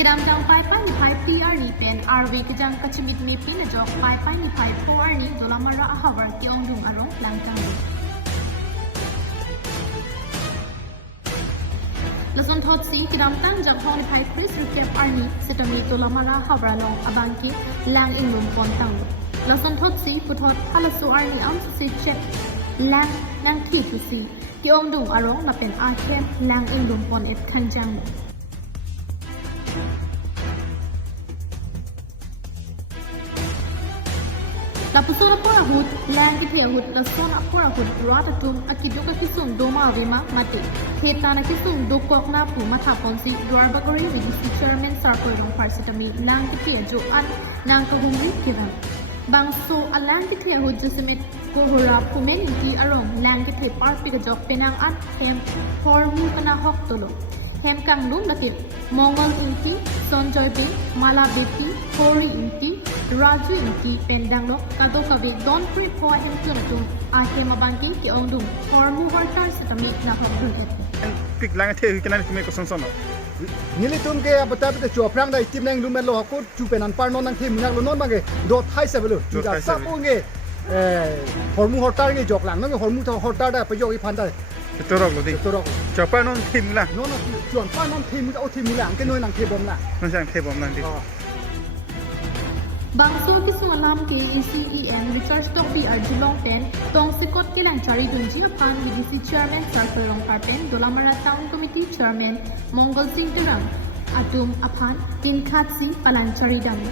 Kiramjang pai ni pai PR ni pen arve kejang chemitme pin ajok pai ni pai PR ni Dolamara ahavar keongdung arong langkang. Lason thot si kiramtang jang hong ni pai pris recap arni sitami Dolamara ahavar long abangki lang ingum pontang. Lason thot si puthot halasu arni am si check lang nang thi tu si keongdung arong na pen arkem lang ingum pon et khanjang. Lapusona pora hut lang kithe hut lasona pora hut ratatum akiduka kisung doma avema mate heta na kisung dokok na pu matha ponsi dwarbagori vigisi chairman circle rong parsitami lang kithe jo an nang kahumri kiran bangso alang kithe hut jusumet kohura pumen inti arong lang kithe parpi ga jok penang an hem hormu kana hok tolo hem kanglum lakip mongol inti sonjoy be mala beti hori inti Raju inti pendang lo kado kabe don free po hem tunatum ahem abangi keongdung hormu hortar setami na hokruket pik lang the kana kime ko sonson nilitum ke abata bete chuaprang dai tim nang lumen lo ko chu penan par non nang the munak lo non bange do thai se belu ja sapunge hormu hortar nge jok lang nang hormu hortar da payo i phanda torok lo di torok chapa non tim la non chuan par non tim o tim lang ke noi nang the bom la non sang the bom nan di Bangso ki sualam ke ECEN Richard Stock PR Julong Pen Tong Sikot Kilang Chari Dunji upon VDC Chairman Circle Long Karpen Dolamara Town Committee Chairman Mongol Singh Durang Atum upon Kinkatsi Palanchari Dam.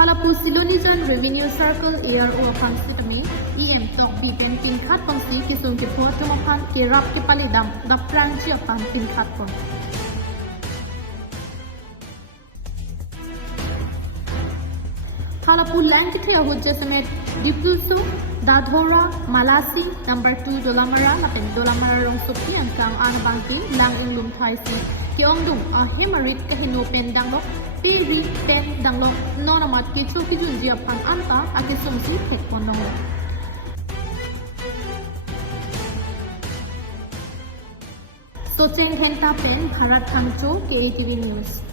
Halapu Silonijan Revenue Circle ARO upon Sitami EM Tok Bipen Pinkat Pangsi Kisung Kipo Tumapan Kirap Kipalidam Daprang Chiapan Pinkat Pong. Halapu Langkite Hujjasamet Dipulsu Dadhora Malasi number 2 Dolamara Lapeng Dolamara Rong Supi and Kang Anabangki Lang Inglum Thaisi Keongdung a Hemarit Kahino Pen Danglok Piri Pen Danglok Nonamat Kichu Kijunjia Pan Anta Akisumsi Tekponong. Sochen Ghonta Pen Bharat Thangcho KTV News.